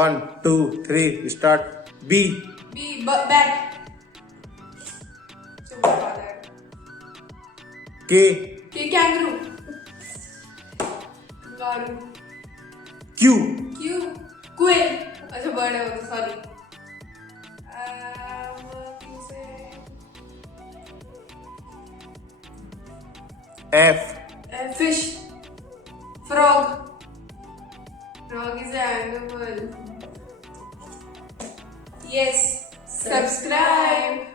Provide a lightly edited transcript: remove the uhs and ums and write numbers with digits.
1, 2, 3, start. B. Bat. So what about that? K. Kangaroo. Kangaroo. Q. Quail. अच्छा bird है वो तो sorry. F. Fish. Frog. Frog is an animal. Yes. Subscribe.